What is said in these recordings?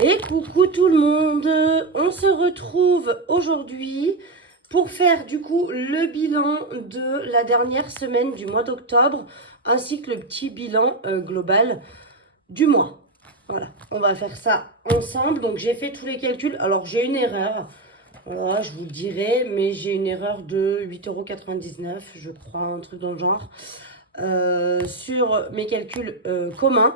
Et coucou tout le monde, on se retrouve aujourd'hui pour faire du coup le bilan de la dernière semaine du mois d'octobre ainsi que le petit bilan global du mois. Voilà, on va faire ça ensemble. Donc j'ai fait tous les calculs. Alors j'ai une erreur, voilà, je vous le dirai, mais j'ai une erreur de 8,99 €, je crois, un truc dans le genre, sur mes calculs communs.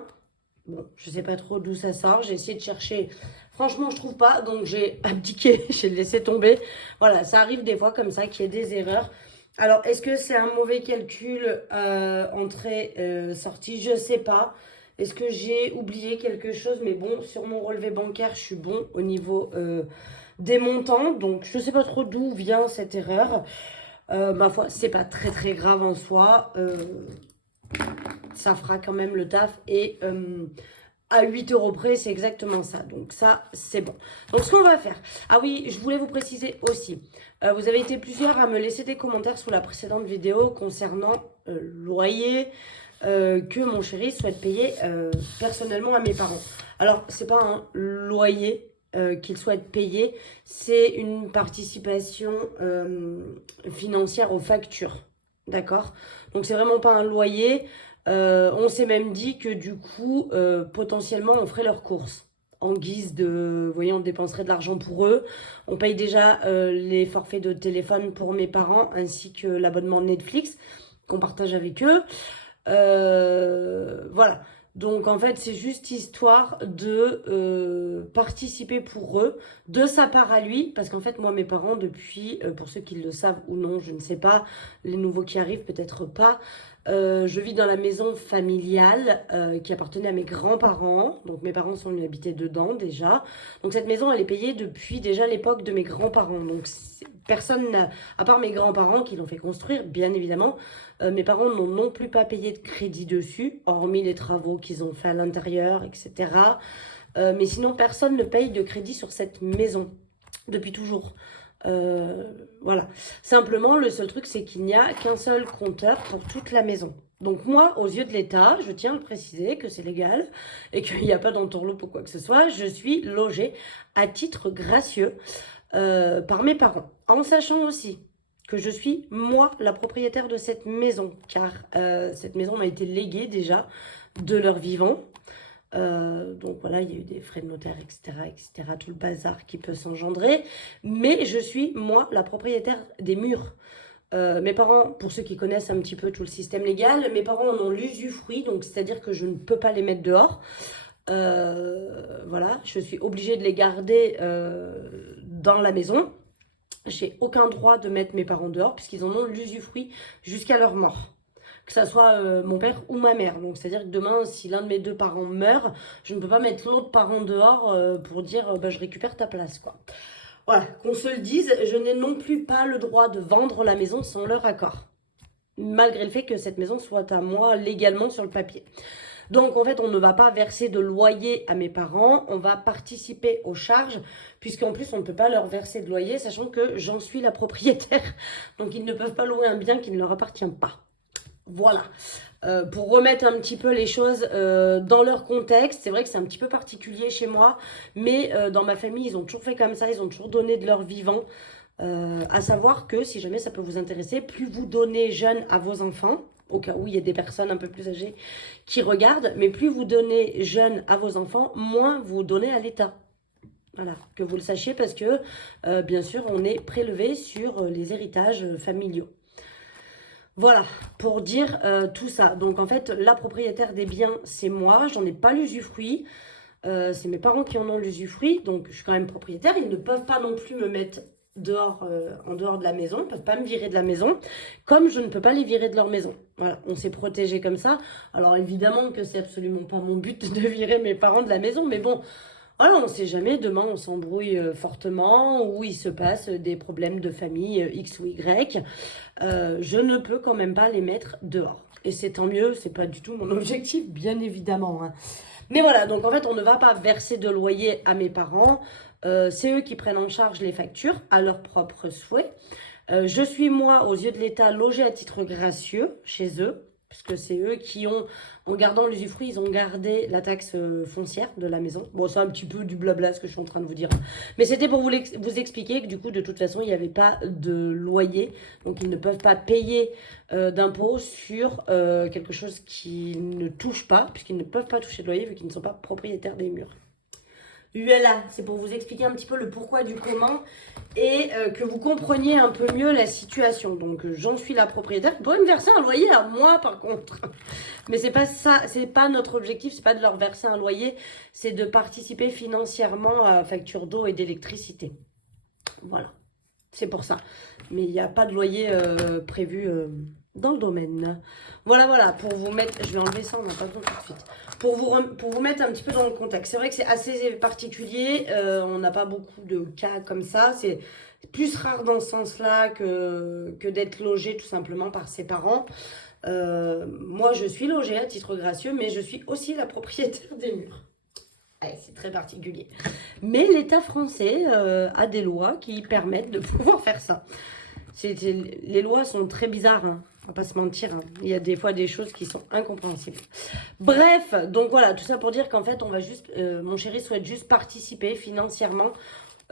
Bon, je sais pas trop d'où ça sort. J'ai essayé de chercher. Franchement, je trouve pas. Donc, j'ai abdiqué. J'ai laissé tomber. Voilà, ça arrive des fois comme ça qu'il y ait des erreurs. Alors, est-ce que c'est un mauvais calcul entrée-sortie? Je sais pas. Est-ce que j'ai oublié quelque chose? Mais bon, sur mon relevé bancaire, je suis bon au niveau des montants. Donc, je sais pas trop d'où vient cette erreur. Ma foi, c'est pas très très grave en soi. Ça fera quand même le taf et à 8 € près, c'est exactement ça. Donc ça, c'est bon. Donc ce qu'on va faire... Ah oui, je voulais vous préciser aussi. Vous avez été plusieurs à me laisser des commentaires sous la précédente vidéo concernant loyer que mon chéri souhaite payer personnellement à mes parents. Alors, c'est pas un loyer qu'il souhaite payer, c'est une participation financière aux factures. D'accord? Donc c'est vraiment pas un loyer. On s'est même dit que du coup, potentiellement, on ferait leurs courses. En guise de, vous voyez, on dépenserait de l'argent pour eux. On paye déjà les forfaits de téléphone pour mes parents, ainsi que l'abonnement Netflix qu'on partage avec eux. Voilà. Donc en fait, c'est juste histoire de participer pour eux, de sa part à lui, parce qu'en fait, moi, mes parents, depuis, pour ceux qui le savent ou non, je ne sais pas, les nouveaux qui arrivent, peut-être pas, je vis dans la maison familiale qui appartenait à mes grands-parents. Donc mes parents sont venus habiter dedans déjà. Donc cette maison, elle est payée depuis déjà l'époque de mes grands-parents. Donc personne, à part mes grands-parents qui l'ont fait construire, bien évidemment, mes parents n'ont non plus pas payé de crédit dessus, hormis les travaux qu'ils ont fait à l'intérieur, etc. Mais sinon, personne ne paye de crédit sur cette maison depuis toujours. Voilà. Simplement, le seul truc, c'est qu'il n'y a qu'un seul compteur pour toute la maison. Donc moi, aux yeux de l'État, je tiens à le préciser que c'est légal et qu'il n'y a pas d'entourloupe ou quoi que ce soit, je suis logée à titre gracieux par mes parents. En sachant aussi que je suis, moi, la propriétaire de cette maison, car cette maison m'a été léguée déjà de leur vivant. Donc voilà, il y a eu des frais de notaire, etc., tout le bazar qui peut s'engendrer. Mais je suis, moi, la propriétaire des murs. Mes parents, pour ceux qui connaissent un petit peu tout le système légal, mes parents en ont l'usufruit, donc c'est-à-dire que je ne peux pas les mettre dehors. Voilà, je suis obligée de les garder dans la maison. J'ai aucun droit de mettre mes parents dehors puisqu'ils en ont l'usufruit jusqu'à leur mort. Que ça soit mon père ou ma mère. Donc c'est-à-dire que demain, si l'un de mes deux parents meurt, je ne peux pas mettre l'autre parent dehors pour dire bah, je récupère ta place, quoi. Voilà, qu'on se le dise, je n'ai non plus pas le droit de vendre la maison sans leur accord. Malgré le fait que cette maison soit à moi légalement sur le papier. Donc en fait, on ne va pas verser de loyer à mes parents, on va participer aux charges, puisqu'en plus on ne peut pas leur verser de loyer, sachant que j'en suis la propriétaire. Donc ils ne peuvent pas louer un bien qui ne leur appartient pas. Voilà. Pour remettre un petit peu les choses dans leur contexte, c'est vrai que c'est un petit peu particulier chez moi, mais dans ma famille, ils ont toujours fait comme ça, ils ont toujours donné de leur vivant. À savoir que, si jamais ça peut vous intéresser, plus vous donnez jeune à vos enfants, au cas où il y a des personnes un peu plus âgées qui regardent, mais plus vous donnez jeune à vos enfants, moins vous donnez à l'État. Voilà, que vous le sachiez parce que, bien sûr, on est prélevé sur les héritages familiaux. Voilà, pour dire tout ça. Donc en fait, la propriétaire des biens, c'est moi, j'en ai pas l'usufruit. C'est mes parents qui en ont l'usufruit, donc je suis quand même propriétaire. Ils ne peuvent pas non plus me mettre dehors, en dehors de la maison, ils ne peuvent pas me virer de la maison, comme je ne peux pas les virer de leur maison. Voilà, on s'est protégé comme ça. Alors évidemment que c'est absolument pas mon but de virer mes parents de la maison, mais bon, voilà, on ne sait jamais, demain on s'embrouille fortement ou il se passe des problèmes de famille X ou Y. Je ne peux quand même pas les mettre dehors. Et c'est tant mieux, c'est pas du tout mon objectif, bien évidemment. Hein. Mais voilà, donc en fait, on ne va pas verser de loyer à mes parents. C'est eux qui prennent en charge les factures à leur propre souhait. Je suis, moi, aux yeux de l'État, logée à titre gracieux chez eux. Puisque c'est eux qui ont, en gardant l'usufruit, ils ont gardé la taxe foncière de la maison. Bon, c'est un petit peu du blabla ce que je suis en train de vous dire. Mais c'était pour vous expliquer que du coup, de toute façon, il n'y avait pas de loyer. Donc, ils ne peuvent pas payer d'impôts sur quelque chose qu'ils ne touchent pas, puisqu'ils ne peuvent pas toucher de loyer vu qu'ils ne sont pas propriétaires des murs. Voilà, c'est pour vous expliquer un petit peu le pourquoi du comment et que vous compreniez un peu mieux la situation. Donc j'en suis la propriétaire. Vous pourrez me verser un loyer à moi par contre. Mais c'est pas ça, c'est pas notre objectif, c'est pas de leur verser un loyer, c'est de participer financièrement à la facture d'eau et d'électricité. Voilà, c'est pour ça. Mais il n'y a pas de loyer prévu dans le domaine. Voilà, pour vous mettre, je vais enlever ça, on n'a pas besoin tout de suite. Pour vous mettre un petit peu dans le contexte. C'est vrai que c'est assez particulier, on n'a pas beaucoup de cas comme ça, c'est plus rare dans ce sens-là que d'être logé tout simplement par ses parents. Moi, je suis logée à titre gracieux, mais je suis aussi la propriétaire des murs. Ouais, c'est très particulier. Mais l'État français a des lois qui permettent de pouvoir faire ça. Les lois sont très bizarres, hein. On va pas se mentir, hein. Il y a des fois des choses qui sont incompréhensibles. Bref, donc voilà, tout ça pour dire qu'en fait, on va juste, mon chéri souhaite juste participer financièrement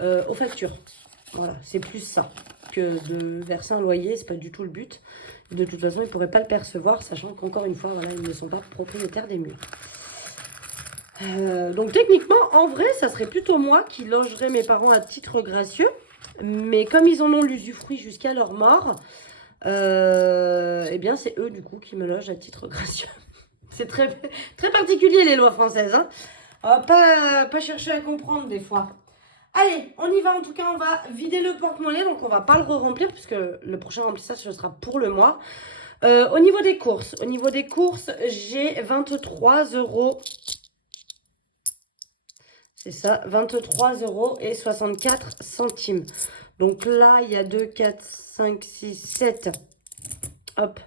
aux factures. Voilà, c'est plus ça que de verser un loyer, c'est pas du tout le but. De toute façon, ils ne pourraient pas le percevoir, sachant qu'encore une fois, voilà, ils ne sont pas propriétaires des murs. Donc techniquement, en vrai, ça serait plutôt moi qui logerais mes parents à titre gracieux. Mais comme ils en ont l'usufruit jusqu'à leur mort, eh bien c'est eux du coup qui me logent à titre gracieux. C'est très, très particulier les lois françaises, hein. On va pas chercher à comprendre des fois. Allez, on y va en tout cas, on va vider le porte-monnaie, donc on va pas le re-remplir puisque le prochain remplissage ce sera pour le mois. Au niveau des courses, j'ai 23 €. C'est ça, 23,64 €. Donc là, il y a 2, 4, 5, 6, 7. Hop.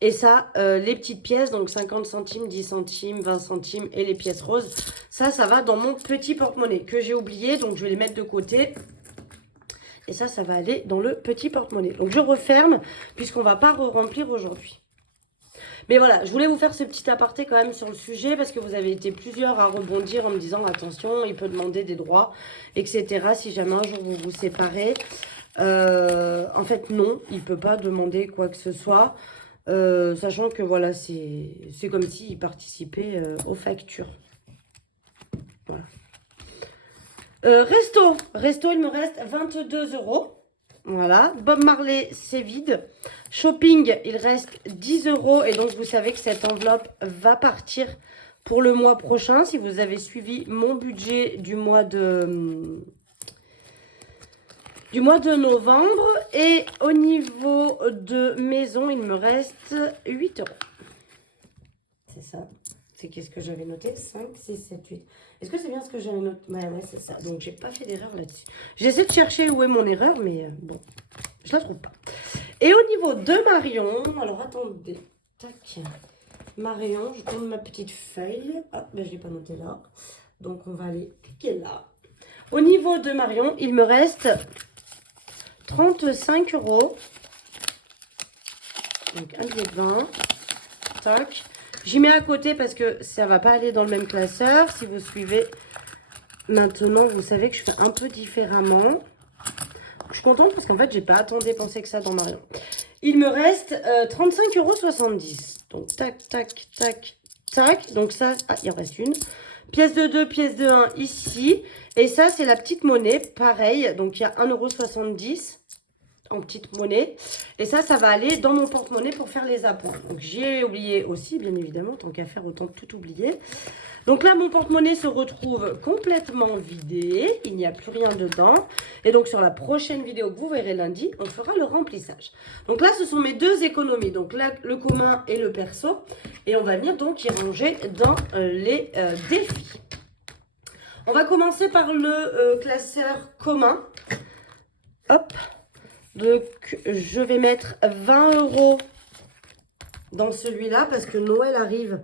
Et ça, les petites pièces, donc 50 centimes, 10 centimes, 20 centimes et les pièces roses. Ça va dans mon petit porte-monnaie que j'ai oublié. Donc je vais les mettre de côté. Et ça va aller dans le petit porte-monnaie. Donc je referme puisqu'on ne va pas re-remplir aujourd'hui. Mais voilà, je voulais vous faire ce petit aparté quand même sur le sujet parce que vous avez été plusieurs à rebondir en me disant attention, il peut demander des droits, etc. Si jamais un jour vous vous séparez. En fait, non, il ne peut pas demander quoi que ce soit. Sachant que voilà, c'est comme s'il participait aux factures. Voilà. Resto, il me reste 22 €. Voilà, Bob Marley, c'est vide. Shopping, il reste 10 € et donc vous savez que cette enveloppe va partir pour le mois prochain. Si vous avez suivi mon budget du mois de novembre. Et au niveau de maison, il me reste 8 €. C'est ça. C'est qu'est-ce que j'avais noté? 5, 6, 7, 8. Est-ce que c'est bien ce que j'avais noté? Ouais, c'est ça. Donc, j'ai pas fait d'erreur là-dessus. J'essaie de chercher où est mon erreur, mais bon, je la trouve pas. Et au niveau de Marion, alors attendez. Tac. Marion, je tourne ma petite feuille. Ah, ben je l'ai pas noté là. Donc, on va aller cliquer là. Au niveau de Marion, il me reste 35 €. Donc, un billet de 20. Tac. J'y mets à côté parce que ça ne va pas aller dans le même classeur. Si vous suivez maintenant, vous savez que je fais un peu différemment. Je suis contente parce qu'en fait, j'ai pas attendu penser que ça dans Marion. Il me reste 35,70 €. Donc, tac, tac, tac, tac. Donc ça, il en reste une. Pièce de 2, pièce de 1 ici. Et ça, c'est la petite monnaie. Pareil, donc il y a 1,70 € en petite monnaie. Et ça va aller dans mon porte-monnaie pour faire les appoints. Donc, j'y ai oublié aussi, bien évidemment, tant qu'à faire, autant tout oublier. Donc là, mon porte-monnaie se retrouve complètement vidé. Il n'y a plus rien dedans. Et donc, sur la prochaine vidéo que vous verrez lundi, on fera le remplissage. Donc là, ce sont mes deux économies. Donc là, le commun et le perso. Et on va venir donc y ranger dans les défis. On va commencer par le classeur commun. Hop. Donc, je vais mettre 20 € dans celui-là parce que Noël arrive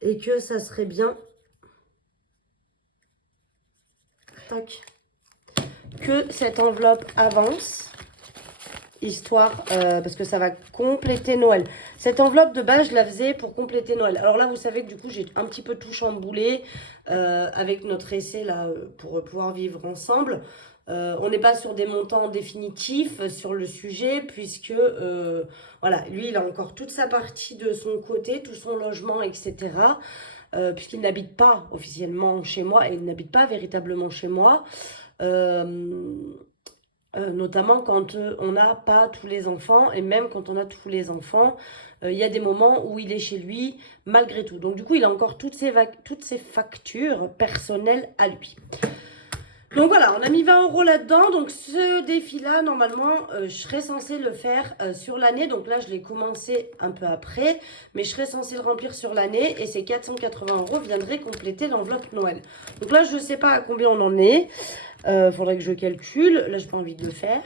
et que ça serait bien tac, que cette enveloppe avance. histoire, parce que ça va compléter Noël. Cette enveloppe de base, je la faisais pour compléter Noël. Alors là, vous savez que du coup, j'ai un petit peu tout chamboulé avec notre essai là, pour pouvoir vivre ensemble. On n'est pas sur des montants définitifs sur le sujet, puisque voilà, lui, il a encore toute sa partie de son côté, tout son logement, etc. Puisqu'il n'habite pas officiellement chez moi et il n'habite pas véritablement chez moi. Notamment quand on n'a pas tous les enfants, et même quand on a tous les enfants, il y a des moments où il est chez lui malgré tout. Donc du coup, il a encore toutes ses factures personnelles à lui. Donc voilà, on a mis 20 € là-dedans. Donc ce défi-là, normalement, je serais censée le faire sur l'année. Donc là, je l'ai commencé un peu après, mais je serais censée le remplir sur l'année. Et ces 480 € viendraient compléter l'enveloppe Noël. Donc là, je ne sais pas à combien on en est. Faudrait que je calcule. Là, j'ai pas envie de le faire.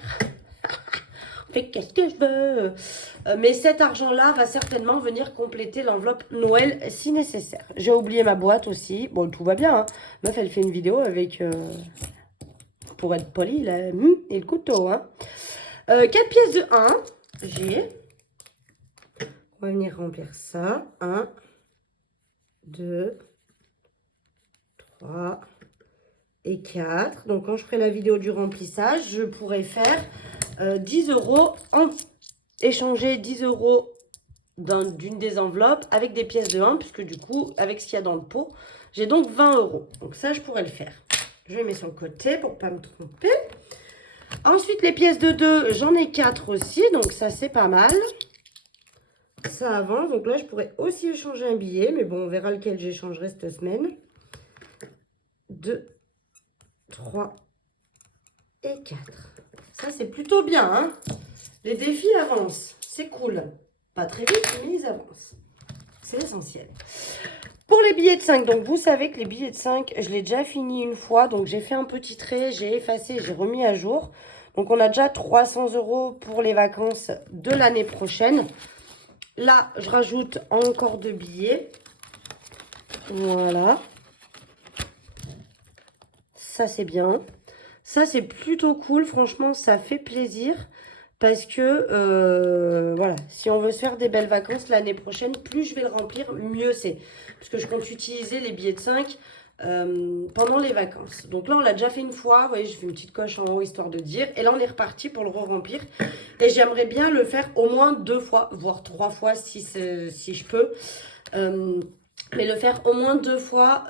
Fait qu'est-ce que je veux mais cet argent-là va certainement venir compléter l'enveloppe Noël si nécessaire. J'ai oublié ma boîte aussi. Bon, tout va bien. Hein. Meuf, elle fait une vidéo avec... pour être poli, là, et le couteau. Hein. 4 pièces de 1. J'ai... On va venir remplir ça. 1, 2, 3... et 4. Donc, quand je ferai la vidéo du remplissage, je pourrai faire 10 €, échanger 10 € d'une des enveloppes avec des pièces de 1, puisque du coup, avec ce qu'il y a dans le pot, j'ai donc 20 €. Donc, ça, je pourrais le faire. Je les mets sur le côté pour ne pas me tromper. Ensuite, les pièces de 2, j'en ai 4 aussi. Donc, ça, c'est pas mal. Ça avance. Donc là, je pourrais aussi échanger un billet. Mais bon, on verra lequel j'échangerai cette semaine. 2, 3 et 4. Ça, c'est plutôt bien. Hein, les défis avancent. C'est cool. Pas très vite, mais ils avancent. C'est l'essentiel. Pour les billets de 5, donc vous savez que les billets de 5, je l'ai déjà fini une fois. Donc, j'ai fait un petit trait, j'ai effacé, j'ai remis à jour. Donc, on a déjà 300 € pour les vacances de l'année prochaine. Là, je rajoute encore 2 billets. Voilà. Ça, c'est bien. Ça, c'est plutôt cool. Franchement, ça fait plaisir. Parce que, voilà, si on veut se faire des belles vacances l'année prochaine, plus je vais le remplir, mieux c'est. Parce que je compte utiliser les billets de 5 pendant les vacances. Donc là, on l'a déjà fait une fois. Vous voyez, j'ai fait une petite coche en haut, histoire de dire. Et là, on est reparti pour le re-remplir. Et j'aimerais bien le faire au moins 2 fois, voire 3 fois si je peux. Mais le faire au moins 2 fois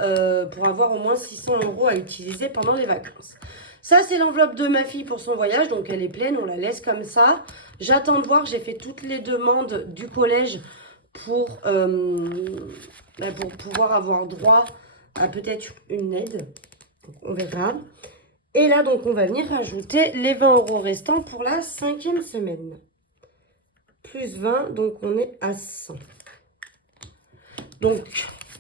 pour avoir au moins 600 € à utiliser pendant les vacances. Ça, c'est l'enveloppe de ma fille pour son voyage. Donc, elle est pleine. On la laisse comme ça. J'attends de voir. J'ai fait toutes les demandes du collège pour pouvoir avoir droit à peut-être une aide. Donc, on verra. Et là, donc, on va venir rajouter les 20 € restants pour la 5e semaine. Plus 20, donc on est à 100. Donc,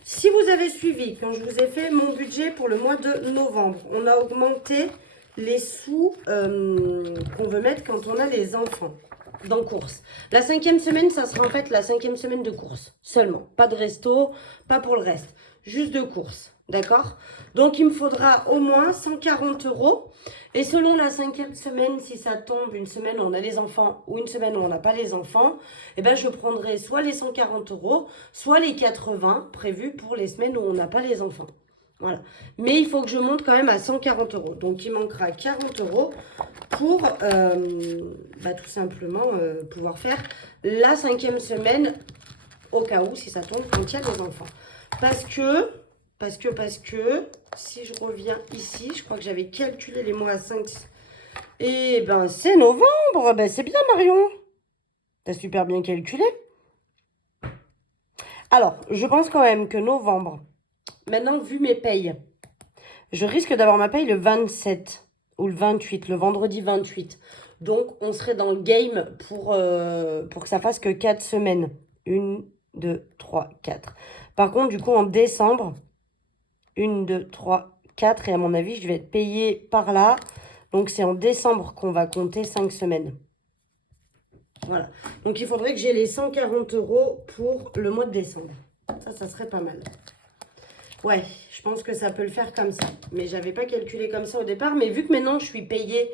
si vous avez suivi, quand je vous ai fait mon budget pour le mois de novembre, on a augmenté les sous qu'on veut mettre quand on a les enfants dans course. La 5e semaine, ça sera en fait la 5e semaine de course seulement. Pas de resto, pas pour le reste. Juste de course. D'accord? Donc, il me faudra au moins 140 €. Et selon la 5e semaine, si ça tombe une semaine où on a les enfants ou une semaine où on n'a pas les enfants, eh ben, je prendrai soit les 140 €, soit les 80 prévus pour les semaines où on n'a pas les enfants. Voilà. Mais il faut que je monte quand même à 140 €. Donc, il manquera 40 € pour tout simplement pouvoir faire la 5e semaine au cas où, si ça tombe, quand il y a des enfants. Parce que, si je reviens ici, je crois que j'avais calculé les mois à 5. Et ben, c'est novembre. Ben, c'est bien, Marion. T'as super bien calculé. Alors, je pense quand même que novembre, maintenant, vu mes payes, je risque d'avoir ma paye le 27 ou le 28, le vendredi 28. Donc, on serait dans le game pour que ça fasse que 4 semaines. 1, 2, 3, 4. Par contre, du coup, en décembre, 1, 2, 3, 4. Et à mon avis, je vais être payée par là. Donc, c'est en décembre qu'on va compter 5 semaines. Voilà. Donc, il faudrait que j'ai les 140 € pour le mois de décembre. Ça serait pas mal. Ouais, je pense que ça peut le faire comme ça. Mais j'avais pas calculé comme ça au départ. Mais vu que maintenant, je suis payée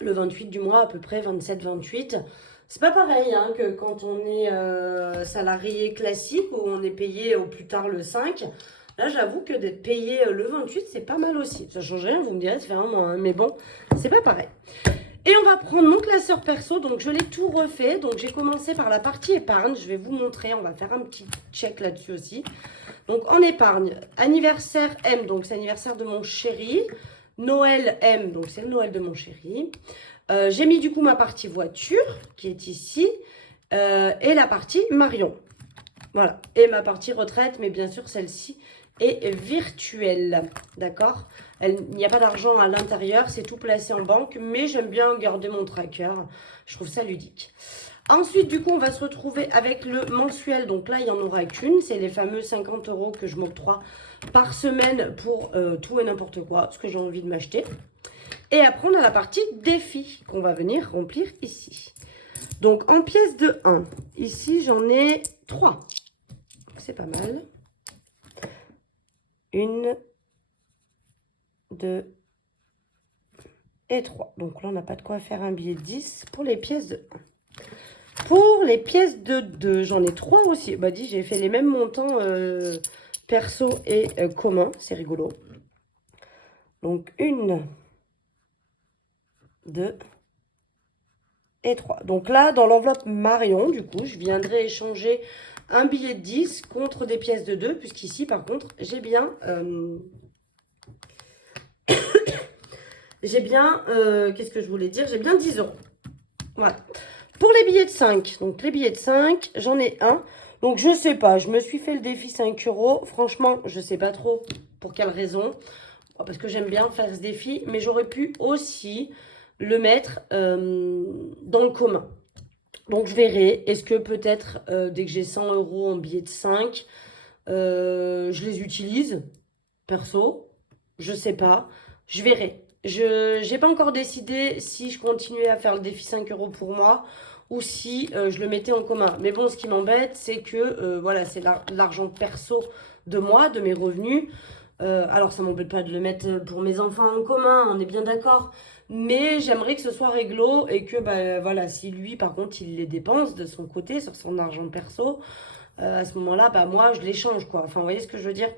le 28 du mois à peu près, 27-28. C'est pas pareil hein, que quand on est salarié classique où on est payé au plus tard le 5. Là, j'avoue que d'être payé le 28, c'est pas mal aussi. Ça change rien, vous me direz, ça fait un mois, hein, mais bon, c'est pas pareil. Et on va prendre mon classeur perso, donc je l'ai tout refait. Donc j'ai commencé par la partie épargne, je vais vous montrer, on va faire un petit check là-dessus aussi. Donc en épargne, anniversaire M, donc c'est l'anniversaire de mon chéri. Noël M, donc c'est le Noël de mon chéri. J'ai mis du coup ma partie voiture, qui est ici, et la partie Marion. Voilà, et ma partie retraite, mais bien sûr celle-ci est virtuelle, d'accord? Il n'y a pas d'argent à l'intérieur, c'est tout placé en banque, mais j'aime bien garder mon tracker, je trouve ça ludique. Ensuite, du coup, on va se retrouver avec le mensuel. Donc là, il n'y en aura qu'une. C'est les fameux 50 € que je m'octroie par semaine pour tout et n'importe quoi, ce que j'ai envie de m'acheter. Et après, on a la partie défi qu'on va venir remplir ici. Donc, en pièces de 1, ici, j'en ai 3. C'est pas mal. 1, 2 et 3. Donc là, on n'a pas de quoi faire un billet de 10 pour les pièces de 1. Pour les pièces de 2, j'en ai 3 aussi. Bah dis, j'ai fait les mêmes montants perso et commun. C'est rigolo. Donc 1, 2 et 3. Donc là, dans l'enveloppe Marion, du coup, je viendrai échanger un billet de 10 contre des pièces de 2. Puisqu'ici, par contre, j'ai bien... qu'est-ce que je voulais dire? J'ai bien 10 €. Voilà. Pour les billets de 5, donc les billets de 5, j'en ai un. Donc je sais pas, je me suis fait le défi 5 €. Franchement, je sais pas trop pour quelle raison. Parce que j'aime bien faire ce défi. Mais j'aurais pu aussi le mettre dans le commun. Donc je verrai. Est-ce que peut-être dès que j'ai 100 € en billets de 5, je les utilise perso? Je sais pas. Je verrai. Je n'ai pas encore décidé si je continuais à faire le défi 5 € pour moi ou si je le mettais en commun. Mais bon, ce qui m'embête, c'est que voilà, c'est l'argent perso de moi, de mes revenus. Alors, ça ne m'embête pas de le mettre pour mes enfants en commun, on est bien d'accord. Mais j'aimerais que ce soit réglo et que, bah, voilà, si lui, par contre, il les dépense de son côté, sur son argent perso, à ce moment-là, bah, moi, je l'échange, quoi. Enfin, vous voyez ce que je veux dire?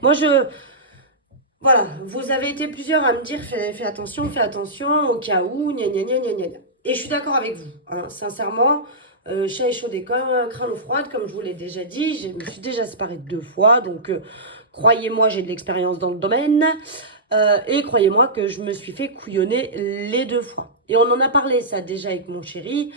Moi, voilà, vous avez été plusieurs à me dire fais attention au cas où, gna gna gna gna gna. Et je suis d'accord avec vous, hein, sincèrement, chat échaudé comme craint l'eau froide, comme je vous l'ai déjà dit, je me suis déjà séparée 2 fois, donc croyez-moi, j'ai de l'expérience dans le domaine, et croyez-moi que je me suis fait couillonner les 2 fois. Et on en a parlé ça déjà avec mon chéri,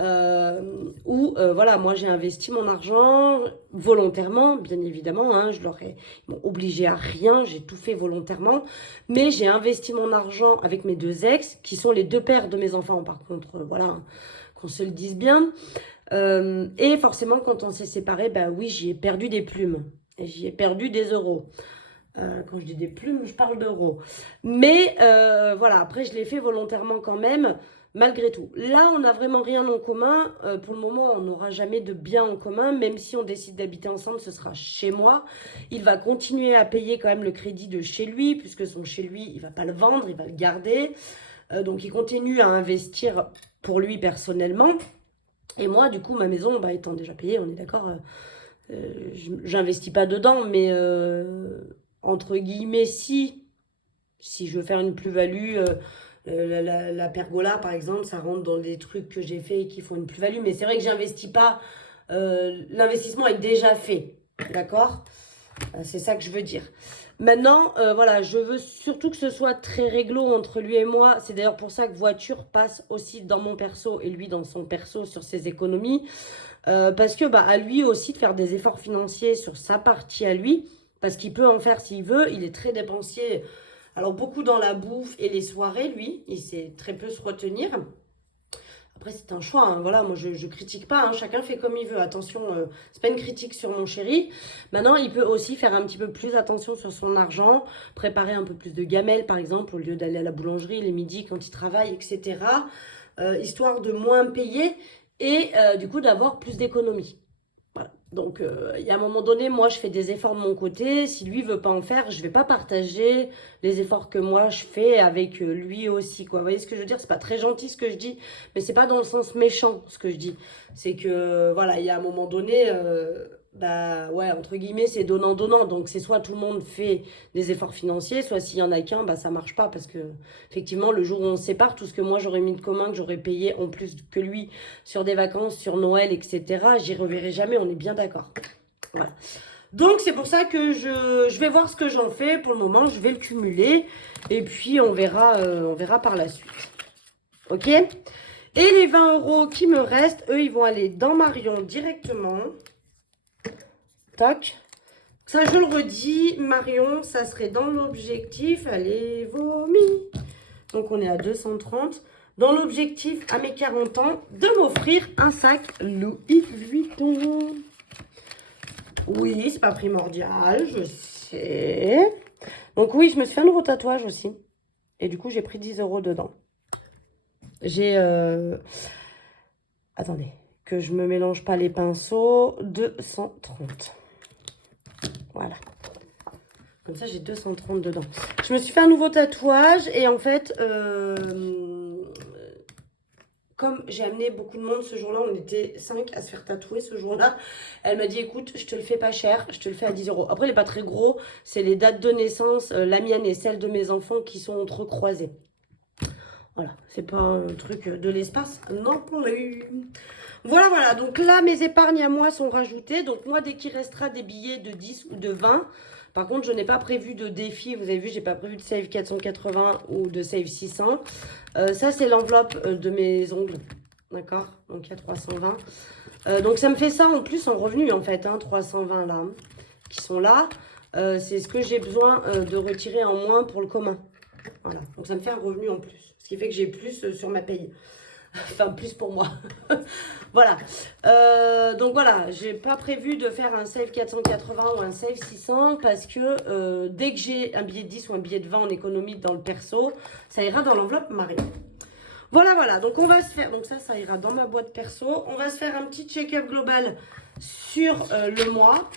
où voilà, moi j'ai investi mon argent volontairement, bien évidemment, hein, ils m'ont obligé à rien, j'ai tout fait volontairement, mais j'ai investi mon argent avec mes 2 ex, qui sont les 2 pères de mes enfants, par contre, voilà, hein, qu'on se le dise bien. Et forcément, quand on s'est séparés, bah oui, j'y ai perdu des plumes, et j'y ai perdu des euros. Quand je dis des plumes, je parle d'euros. Mais voilà, après, je l'ai fait volontairement quand même, malgré tout. Là, on n'a vraiment rien en commun. Pour le moment, on n'aura jamais de bien en commun. Même si on décide d'habiter ensemble, ce sera chez moi. Il va continuer à payer quand même le crédit de chez lui, puisque son chez lui, il ne va pas le vendre, il va le garder. Donc, il continue à investir pour lui personnellement. Et moi, du coup, ma maison, bah, étant déjà payée, on est d'accord, j'investis pas dedans, mais entre guillemets, si je veux faire une plus-value, la pergola par exemple, ça rentre dans des trucs que j'ai fait et qui font une plus-value, mais c'est vrai que j'investis pas, l'investissement est déjà fait, d'accord? C'est ça que je veux dire. Maintenant, voilà, je veux surtout que ce soit très réglo entre lui et moi. C'est d'ailleurs pour ça que voiture passe aussi dans mon perso et lui dans son perso sur ses économies. Parce que bah, à lui aussi de faire des efforts financiers sur sa partie à lui. Parce qu'il peut en faire s'il veut. Il est très dépensier. Alors beaucoup dans la bouffe et les soirées, lui. Il sait très peu se retenir. Après, c'est un choix, hein. Voilà, moi, je critique pas, hein. Chacun fait comme il veut. Attention, c'est pas une critique sur mon chéri. Maintenant, il peut aussi faire un petit peu plus attention sur son argent, préparer un peu plus de gamelles, par exemple, au lieu d'aller à la boulangerie les midis quand il travaille, etc. Histoire de moins payer et du coup d'avoir plus d'économies. Voilà. Donc, il y a un moment donné, moi, je fais des efforts de mon côté. Si lui veut pas en faire, je vais pas partager les efforts que moi, je fais avec lui aussi, quoi. Vous voyez ce que je veux dire? C'est pas très gentil ce que je dis, mais c'est pas dans le sens méchant ce que je dis. C'est que, voilà, il y a un moment donné, bah, ouais, entre guillemets, c'est donnant-donnant. Donc, c'est soit tout le monde fait des efforts financiers, soit s'il y en a qu'un, bah, ça marche pas. Parce que, effectivement, le jour où on se sépare, tout ce que moi, j'aurais mis de commun, que j'aurais payé en plus que lui, sur des vacances, sur Noël, etc. J'y reverrai jamais, on est bien d'accord. Voilà. Donc c'est pour ça que je vais voir ce que j'en fais. Pour le moment, je vais le cumuler. Et puis on verra par la suite. Ok? Et les 20 € qui me restent, eux, ils vont aller dans Marion directement. Toc. Ça, je le redis, Marion, ça serait dans l'objectif. Allez, vomi. Donc on est à 230. Dans l'objectif, à mes 40 ans, de m'offrir un sac Louis Vuitton. Oui, c'est pas primordial, je sais. Donc oui, je me suis fait un nouveau tatouage aussi. Et du coup, j'ai pris 10 € dedans. J'ai... Attendez, que je me mélange pas les pinceaux. 230. Voilà. Comme ça, j'ai 230 dedans. Je me suis fait un nouveau tatouage et en fait... comme j'ai amené beaucoup de monde ce jour-là, on était 5 à se faire tatouer ce jour-là. Elle m'a dit, écoute, je te le fais pas cher, je te le fais à 10 €. Après, il n'est pas très gros, c'est les dates de naissance, la mienne et celle de mes enfants qui sont entrecroisées. Voilà, c'est pas un truc de l'espace non plus. Voilà, voilà, donc là, mes épargnes à moi sont rajoutées. Donc moi, dès qu'il restera des billets de 10 ou de 20, par contre, je n'ai pas prévu de défi. Vous avez vu, j'ai pas prévu de save 480 ou de save 600. Ça, c'est l'enveloppe de mes ongles. D'accord? Donc, il y a 320. Donc, ça me fait ça en plus en revenu, en fait. Hein, 320 là, hein, qui sont là. C'est ce que j'ai besoin de retirer en moins pour le commun. Voilà. Donc, ça me fait un revenu en plus. Ce qui fait que j'ai plus sur ma paye. Enfin, plus pour moi. Voilà. Donc voilà, j'ai pas prévu de faire un save 480 ou un save 600 parce que dès que j'ai un billet de 10 ou un billet de 20 en économie dans le perso, ça ira dans l'enveloppe Marie. Voilà, voilà. Donc on va se faire, donc ça ira dans ma boîte perso. On va se faire un petit check-up global sur le mois.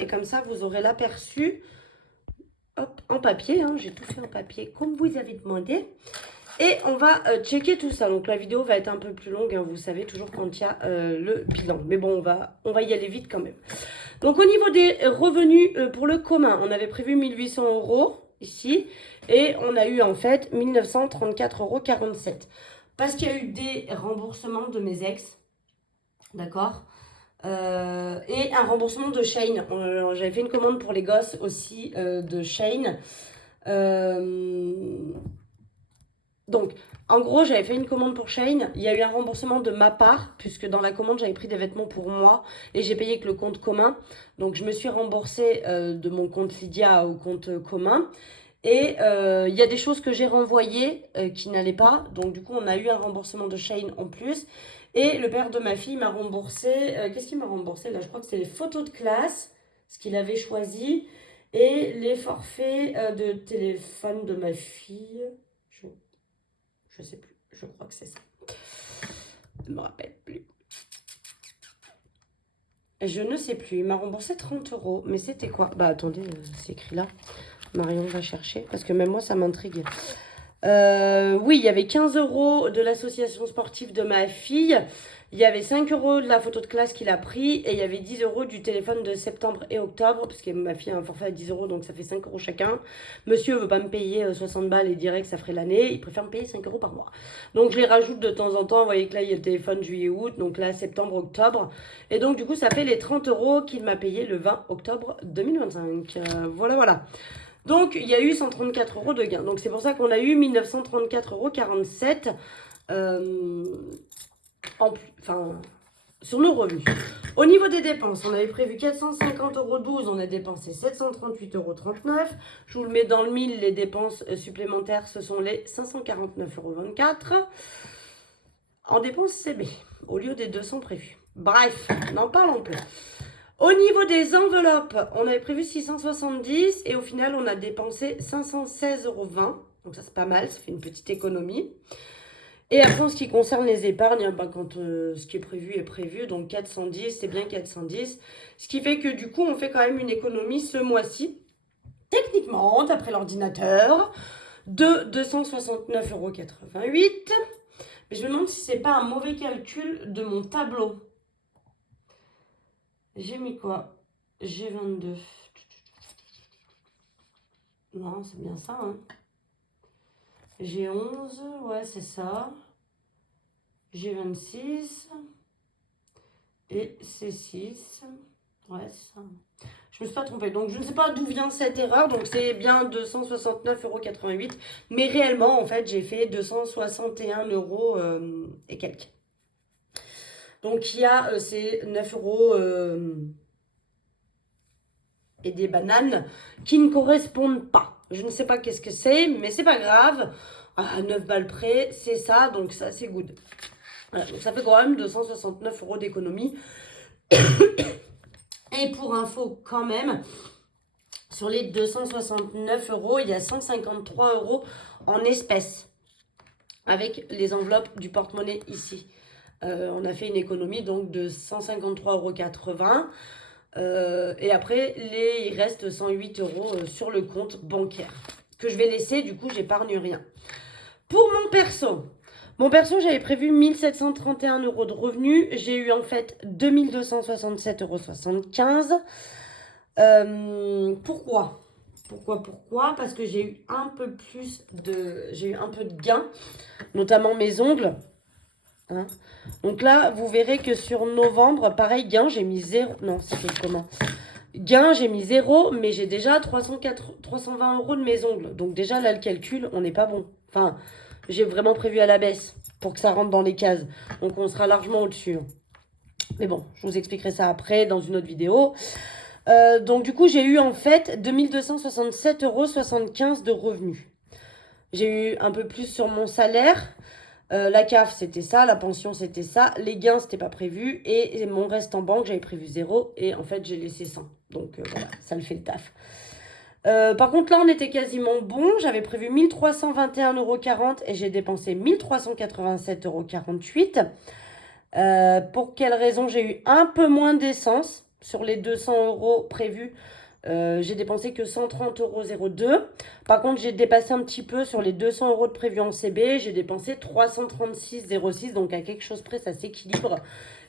Et comme ça, vous aurez l'aperçu. Hop, en papier, hein, j'ai tout fait en papier comme vous avez demandé. Et on va checker tout ça. Donc la vidéo va être un peu plus longue, hein, vous savez, toujours quand il y a le bilan. Mais bon, on va y aller vite quand même. Donc au niveau des revenus pour le commun, on avait prévu 1800 € ici. Et on a eu en fait 1934,47 €. Parce qu'il y a eu des remboursements de mes ex. D'accord, et un remboursement de Shein. J'avais fait une commande pour les gosses aussi de Shein. Donc, en gros, j'avais fait une commande pour Shein. Il y a eu un remboursement de ma part, puisque dans la commande, j'avais pris des vêtements pour moi et j'ai payé que le compte commun. Donc, je me suis remboursée de mon compte Lydia au compte commun. Et il y a des choses que j'ai renvoyées qui n'allaient pas. Donc, du coup, on a eu un remboursement de Shein en plus. Et le père de ma fille m'a remboursé... Qu'est-ce qu'il m'a remboursé là? Je crois que c'est les photos de classe, ce qu'il avait choisi. Et les forfaits de téléphone de ma fille... Je sais plus, je crois que c'est ça. Je ne me rappelle plus. Je ne sais plus, il m'a remboursé 30 €. Mais c'était quoi? Bah attendez, c'est écrit là. Marion va chercher, parce que même moi ça m'intrigue. Oui, il y avait 15 € de l'association sportive de ma fille. Il y avait 5 € de la photo de classe qu'il a pris. Et il y avait 10 € du téléphone de septembre et octobre. Parce que ma fille a un forfait à 10 €, donc ça fait 5 € chacun. Monsieur veut pas me payer 60 balles et direct, ça ferait l'année. Il préfère me payer 5 € par mois. Donc je les rajoute de temps en temps. Vous voyez que là, il y a le téléphone juillet-août. Donc là, septembre, octobre. Et donc du coup, ça fait les 30 € qu'il m'a payé le 20 octobre 2025. Voilà, voilà. Donc, il y a eu 134 € de gain. Donc, c'est pour ça qu'on a eu 1934,47 € sur nos revenus. Au niveau des dépenses, on avait prévu 450,12 €. On a dépensé 738,39 €. Je vous le mets dans le mille. Les dépenses supplémentaires, ce sont les 549,24 €. En dépenses CB, au lieu des 200 prévus. Bref, n'en parlons plus. Au niveau des enveloppes, on avait prévu 670 et au final, on a dépensé 516,20 €. Donc ça, c'est pas mal, ça fait une petite économie. Et après, en ce qui concerne les épargnes, bah, quand ce qui est prévu, donc 410, c'est bien 410. Ce qui fait que du coup, on fait quand même une économie ce mois-ci, techniquement, d'après l'ordinateur, de 269,88 €. Mais je me demande si c'est pas un mauvais calcul de mon tableau. J'ai mis quoi? G22. Non, c'est bien ça, hein. G11, ouais, c'est ça. G26 et C6. Ouais, c'est ça. Je me suis pas trompée. Donc, je ne sais pas d'où vient cette erreur. Donc, c'est bien 269,88 €. Mais réellement, en fait, j'ai fait 261 € et quelques. Donc, il y a ces 9 € et des bananes qui ne correspondent pas. Je ne sais pas qu'est-ce que c'est, mais c'est pas grave. À 9 balles près, c'est ça. Donc, ça, c'est good. Voilà, donc ça fait quand même 269 € d'économie. Et pour info, quand même, sur les 269 €, il y a 153 € en espèces, avec les enveloppes du porte-monnaie ici. On a fait une économie donc de 153,80 €. Et après, il reste 108 € sur le compte bancaire, que je vais laisser, du coup, j'épargne rien. Pour mon perso, j'avais prévu 1731 € de revenus. J'ai eu en fait 2267,75 €. Pourquoi? Parce que j'ai eu un peu de gains, notamment mes ongles. Hein. Donc là, vous verrez que sur novembre, pareil, gain, j'ai mis 0. Non, c'était comment? Gain, j'ai mis 0, mais j'ai déjà 320 € de mes ongles. Donc déjà, là, le calcul, on n'est pas bon. Enfin, j'ai vraiment prévu à la baisse pour que ça rentre dans les cases. Donc, on sera largement au-dessus. Mais bon, je vous expliquerai ça après dans une autre vidéo. Donc, du coup, j'ai eu en fait 2267,75 € de revenus. J'ai eu un peu plus sur mon salaire. La CAF, c'était ça. La pension, c'était ça. Les gains, c'était pas prévu. Et mon reste en banque, j'avais prévu 0. Et en fait, j'ai laissé 100. Donc, voilà, ça le fait le taf. Par contre, là, on était quasiment bon. J'avais prévu 1321,40 € et j'ai dépensé 1387,48 €. Pour quelle raison? J'ai eu un peu moins d'essence sur les 200 € prévus. J'ai dépensé que 130,02 €. Par contre, j'ai dépassé un petit peu sur les 200 € de prévu en CB. J'ai dépensé 336,06 €. Donc, à quelque chose près, ça s'équilibre.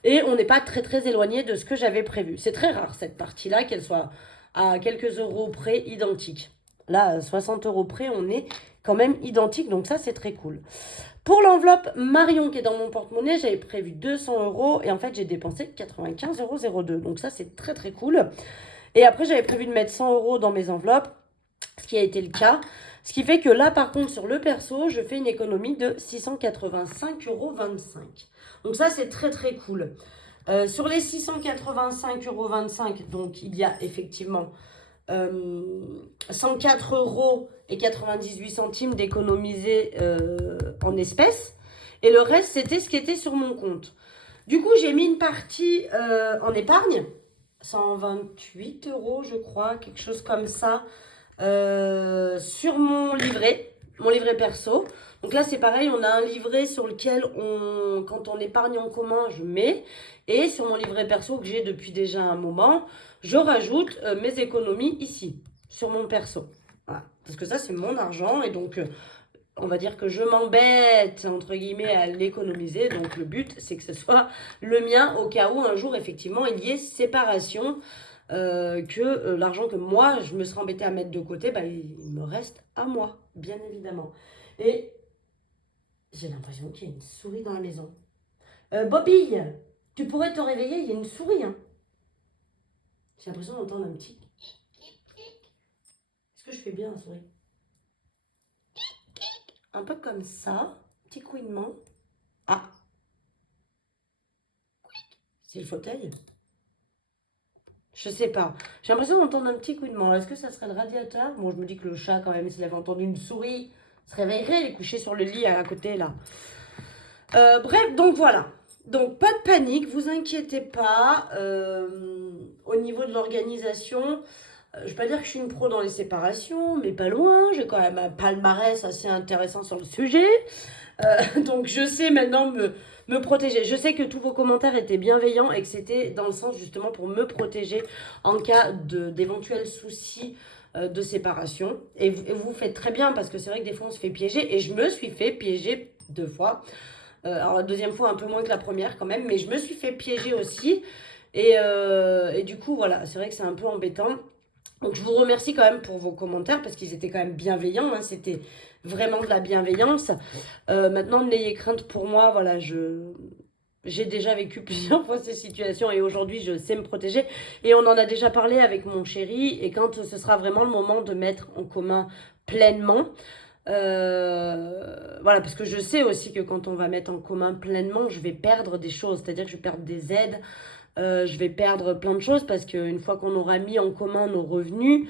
Et on n'est pas très, très éloigné de ce que j'avais prévu. C'est très rare, cette partie-là, qu'elle soit à quelques euros près identique. Là, à 60 € près, on est quand même identique. Donc, ça, c'est très cool. Pour l'enveloppe Marion qui est dans mon porte-monnaie, j'avais prévu 200 € et en fait, j'ai dépensé 95,02 €. Donc, ça, c'est très, très cool. Et après, j'avais prévu de mettre 100 € dans mes enveloppes, ce qui a été le cas. Ce qui fait que là, par contre, sur le perso, je fais une économie de 685,25 €. Donc ça, c'est très, très cool. Sur les 685,25 €, donc il y a effectivement 104,98 € d'économiser en espèces. Et le reste, c'était ce qui était sur mon compte. Du coup, j'ai mis une partie en épargne. 128 € je crois, quelque chose comme ça, sur mon livret perso. Donc là, c'est pareil, on a un livret sur lequel, quand on épargne en commun, je mets. Et sur mon livret perso que j'ai depuis déjà un moment, je rajoute mes économies ici, sur mon perso. Voilà. Parce que ça, c'est mon argent et donc... on va dire que je m'embête, entre guillemets, à l'économiser. Donc, le but, c'est que ce soit le mien au cas où, un jour, effectivement, il y ait séparation. Que l'argent que moi, je me serais embêtée à mettre de côté, bah, il me reste à moi, bien évidemment. Et j'ai l'impression qu'il y a une souris dans la maison. Bobby, tu pourrais te réveiller, il y a une souris. Hein. J'ai l'impression d'entendre un petit... Est-ce que je fais bien la souris? Un peu comme ça, petit couinement. Ah, c'est le fauteuil? Je sais pas. J'ai l'impression d'entendre un petit couinement. Est-ce que ça serait le radiateur? Bon, je me dis que le chat, quand même, s'il avait entendu une souris, se réveillerait. Il est couché sur le lit à côté, là. Bref, donc voilà. Donc, pas de panique, vous inquiétez pas. Au niveau de l'organisation, je vais pas dire que je suis une pro dans les séparations, mais pas loin. J'ai quand même un palmarès assez intéressant sur le sujet. Donc je sais maintenant me protéger. Je sais que tous vos commentaires étaient bienveillants et que c'était dans le sens justement pour me protéger en cas d'éventuels soucis de séparation. Et vous faites très bien parce que c'est vrai que des fois on se fait piéger et je me suis fait piéger 2 fois. Alors la deuxième fois un peu moins que la première quand même, mais je me suis fait piéger aussi. Et du coup voilà, c'est vrai que c'est un peu embêtant. Donc je vous remercie quand même pour vos commentaires parce qu'ils étaient quand même bienveillants, hein, c'était vraiment de la bienveillance. Maintenant, n'ayez crainte pour moi, voilà, j'ai déjà vécu plusieurs fois ces situations et aujourd'hui je sais me protéger. Et on en a déjà parlé avec mon chéri et quand ce sera vraiment le moment de mettre en commun pleinement, voilà, parce que je sais aussi que quand on va mettre en commun pleinement, je vais perdre des choses, c'est-à-dire que je vais perdre des aides. Je vais perdre plein de choses parce qu'une fois qu'on aura mis en commun nos revenus,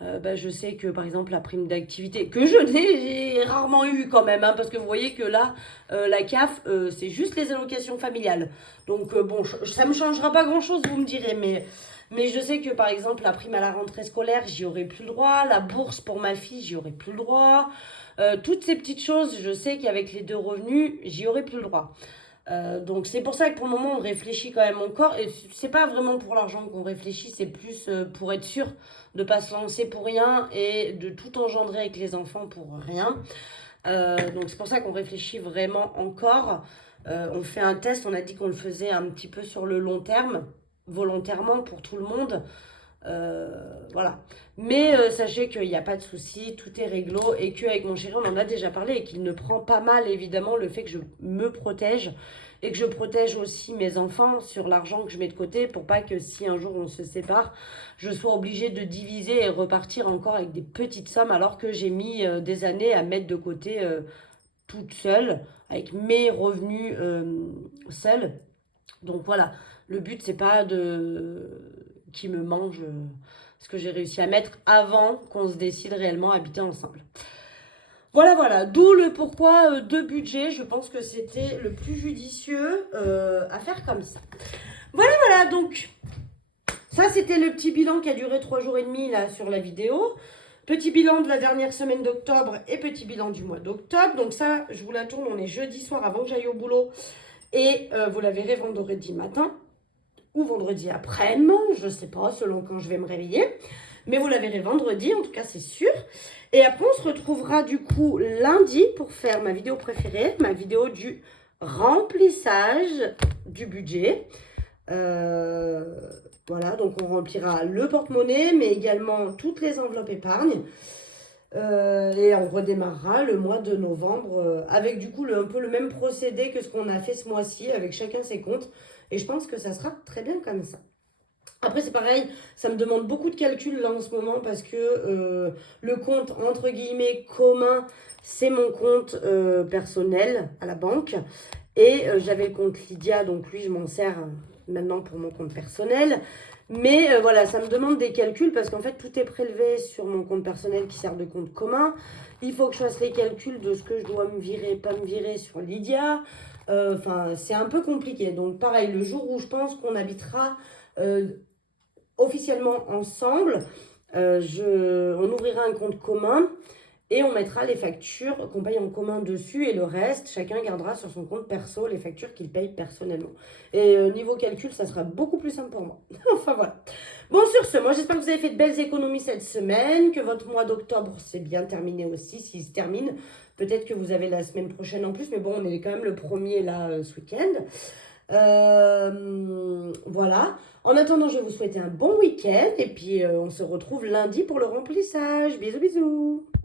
bah, je sais que par exemple la prime d'activité, que j'ai rarement eu quand même, hein, parce que vous voyez que là, la CAF, c'est juste les allocations familiales. Donc bon, ça ne me changera pas grand-chose, vous me direz, mais je sais que par exemple la prime à la rentrée scolaire, j'y aurai plus le droit, la bourse pour ma fille, j'y aurai plus le droit. Toutes ces petites choses, je sais qu'avec les 2 revenus, j'y aurai plus le droit. Donc c'est pour ça que pour le moment on réfléchit quand même encore et c'est pas vraiment pour l'argent qu'on réfléchit, c'est plus pour être sûr de pas se lancer pour rien et de tout engendrer avec les enfants pour rien. Donc c'est pour ça qu'on réfléchit vraiment encore. On fait un test, on a dit qu'on le faisait un petit peu sur le long terme, volontairement pour tout le monde. Voilà. Mais sachez qu'il n'y a pas de souci, tout est réglo et qu'avec mon chéri, on en a déjà parlé et qu'il ne prend pas mal évidemment le fait que je me protège et que je protège aussi mes enfants sur l'argent que je mets de côté pour pas que si un jour on se sépare, je sois obligée de diviser et repartir encore avec des petites sommes alors que j'ai mis des années à mettre de côté toute seule avec mes revenus seuls. Donc voilà, le but c'est pas de qui me mange ce que j'ai réussi à mettre avant qu'on se décide réellement à habiter ensemble. Voilà, voilà, d'où le pourquoi de budget. Je pense que c'était le plus judicieux à faire comme ça. Voilà, voilà, donc ça c'était le petit bilan qui a duré 3 jours et demi là sur la vidéo. Petit bilan de la dernière semaine d'octobre et petit bilan du mois d'octobre. Donc ça, je vous la tourne, on est jeudi soir avant que j'aille au boulot. Et vous la verrez vendredi matin ou vendredi après-midi, je ne sais pas, selon quand je vais me réveiller. Mais vous la verrez vendredi, en tout cas c'est sûr. Et après on se retrouvera du coup lundi pour faire ma vidéo préférée, ma vidéo du remplissage du budget. Voilà, donc on remplira le porte-monnaie, mais également toutes les enveloppes épargne. Et on redémarrera le mois de novembre avec du coup un peu le même procédé que ce qu'on a fait ce mois-ci, avec chacun ses comptes. Et je pense que ça sera très bien comme ça. Après, c'est pareil, ça me demande beaucoup de calculs là en ce moment parce que le compte entre guillemets commun, c'est mon compte personnel à la banque. Et j'avais le compte Lydia, donc lui, je m'en sers maintenant pour mon compte personnel. Mais voilà, ça me demande des calculs parce qu'en fait, tout est prélevé sur mon compte personnel qui sert de compte commun. Il faut que je fasse les calculs de ce que je dois me virer, pas me virer sur Lydia. Enfin, c'est un peu compliqué. Donc pareil, le jour où je pense qu'on habitera officiellement ensemble, on ouvrira un compte commun et on mettra les factures qu'on paye en commun dessus et le reste, chacun gardera sur son compte perso les factures qu'il paye personnellement. Et niveau calcul, ça sera beaucoup plus simple pour moi. Enfin voilà. Bon, sur ce, moi j'espère que vous avez fait de belles économies cette semaine, que votre mois d'octobre s'est bien terminé aussi, s'il se termine. Peut-être que vous avez la semaine prochaine en plus, mais bon, on est quand même le premier là ce week-end. Voilà. En attendant, je vais vous souhaiter un bon week-end et puis on se retrouve lundi pour le remplissage. Bisous, bisous.